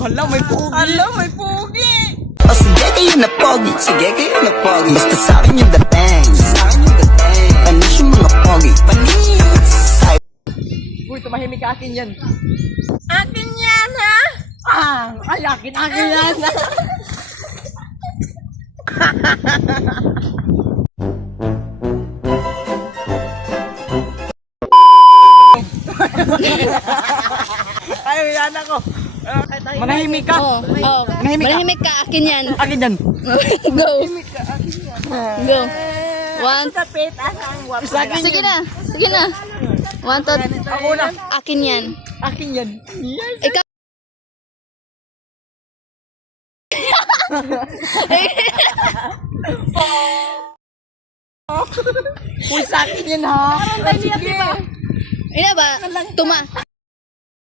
Hala, may pugi. Hala, may pugi. O sige kayo na pogi, sige kayo na pogi. Basta sa'kin yung dating, panis yung mga pogi, panis. Uy, tumahimik ka, akin yan. Akin yan, ha? Ay, akin yan. Ay, yan ako. Manahimik ka. Oh, oh. Manahimik ka, akin yan. Akin yan. Go. Go. One. Kapit, ang wapo. Sa akin Sige yan. na. Sige na. One, two. Ako na. Akin yan. Akin yan. Yes. Ikaw. Uy, sa akin yan ha. Sige. Ina ba? Tuma.